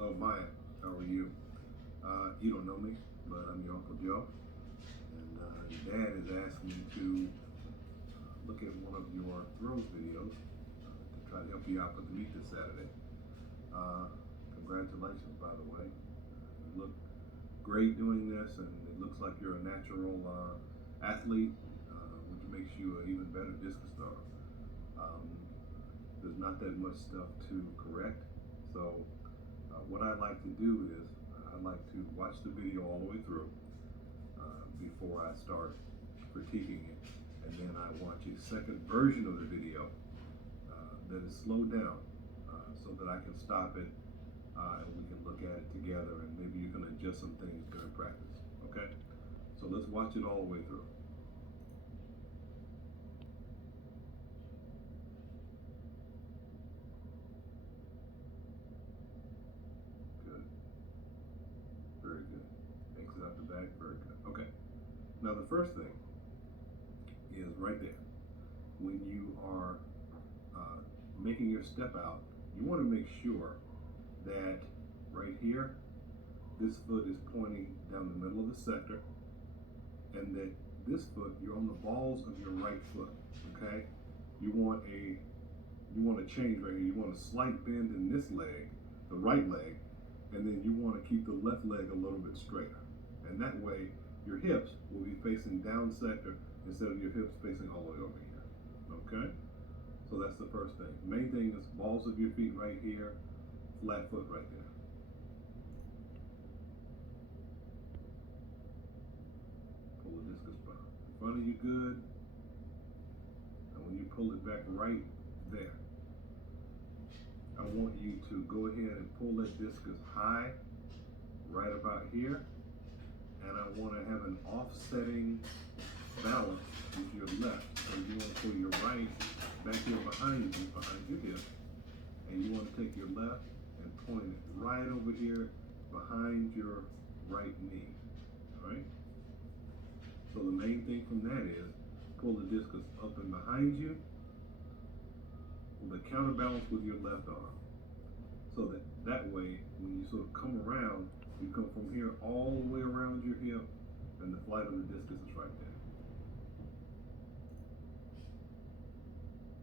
Hello, Maiyah. How are you? You don't know me, but I'm your Uncle Joe. And your dad has asked me to look at one of your throws videos to try to help you out with the meet this Saturday. Congratulations, by the way. You look great doing this, and it looks like you're a natural athlete, which makes you an even better discus thrower. There's not that much stuff to correct, so what I like to do is I like to watch the video all the way through before I start critiquing it, and then I watch a second version of the video that is slowed down so that I can stop it and we can look at it together, and maybe you can adjust some things during practice. Okay, so let's watch it all the way through. Good, very good. Exit out the back, very good. Okay, now the first thing is right there. When you are making your step out, you want to make sure that right here, this foot is pointing down the middle of the sector, and that this foot, you're on the balls of your right foot. Okay, you want a change right here. You want a slight bend in this leg, the right leg, and then you want to keep the left leg a little bit straighter, and that way your hips will be facing down sector instead of your hips facing all the way over here. Okay, so that's the first thing. Main thing is balls of your feet right here, flat foot right there. Pull the discus in front of you good, and when you pull it back right there, I want you to go ahead and pull that discus high, right about here, and I want to have an offsetting balance with your left. So you want to pull your right back here behind your hip, and you want to take your left and point it right over here behind your right knee. All right? So the main thing from that is pull the discus up and behind you with a counterbalance with your left arm. So that way, when you sort of come around, you come from here all the way around your hip, and the flight of the discus is right there.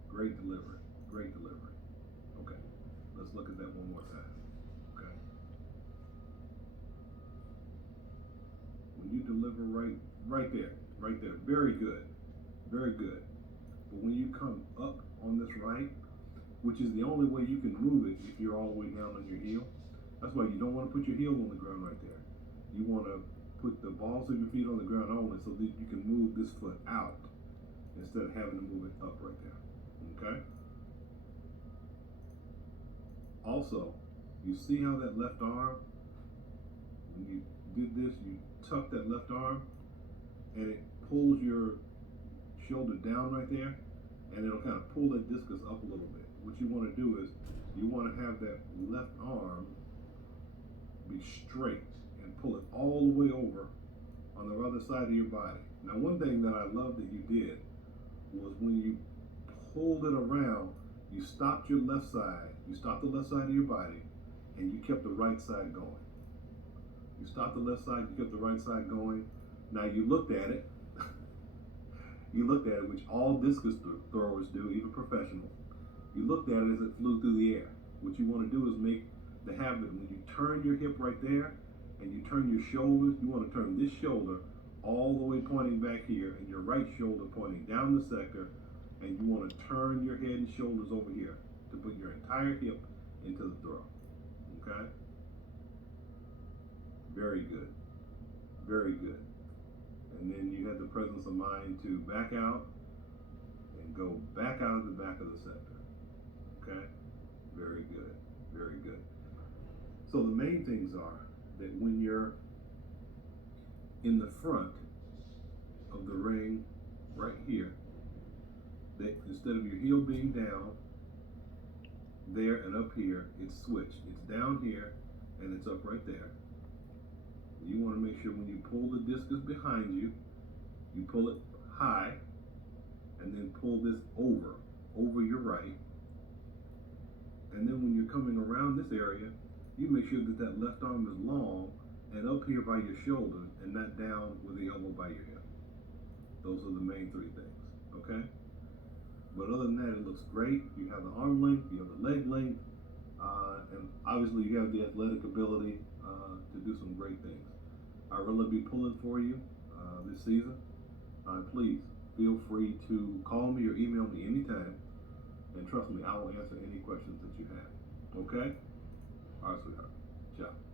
Great delivery, great delivery. Okay, let's look at that one more time. Okay. When you deliver right there, very good, very good. But when you come up on this right, which is the only way you can move it if you're all the way down on your heel. That's why you don't want to put your heel on the ground right there. You want to put the balls of your feet on the ground only so that you can move this foot out instead of having to move it up right there. Okay? Also, you see how that left arm, when you did this, you tuck that left arm and it pulls your shoulder down right there, and it'll kind of pull that discus up a little bit. What you want to do is you want to have that left arm be straight and pull it all the way over on the other side of your body. Now, one thing that I love that you did was when you pulled it around, you stopped your left side, you stopped the left side of your body, and you kept the right side going. You stopped the left side, you kept the right side going. Now you looked at it, which all discus throwers do, even professionals. You looked at it as it flew through the air. What you want to do is make the habit, when you turn your hip right there and you turn your shoulders, you want to turn this shoulder all the way pointing back here and your right shoulder pointing down the sector, and you want to turn your head and shoulders over here to put your entire hip into the throw. Okay? Very good. Very good. And then you had the presence of mind to back out and go back out of the back of the sector. Okay? Very good. Very good. So the main things are that when you're in the front of the ring right here, that instead of your heel being down there and up here, it's switched. It's down here and it's up right there. You want to make sure when you pull the discus behind you, you pull it high and then pull this over your right. And then when you're coming around this area, you make sure that that left arm is long and up here by your shoulder and not down with the elbow by your hip. Those are the main three things, okay? But other than that, it looks great. You have the arm length, you have the leg length, and obviously you have the athletic ability to do some great things. I'll really be pulling for you this season. Please feel free to call me or email me anytime, and trust me, I will answer any questions that you have. Okay? All right, sweetheart. Ciao.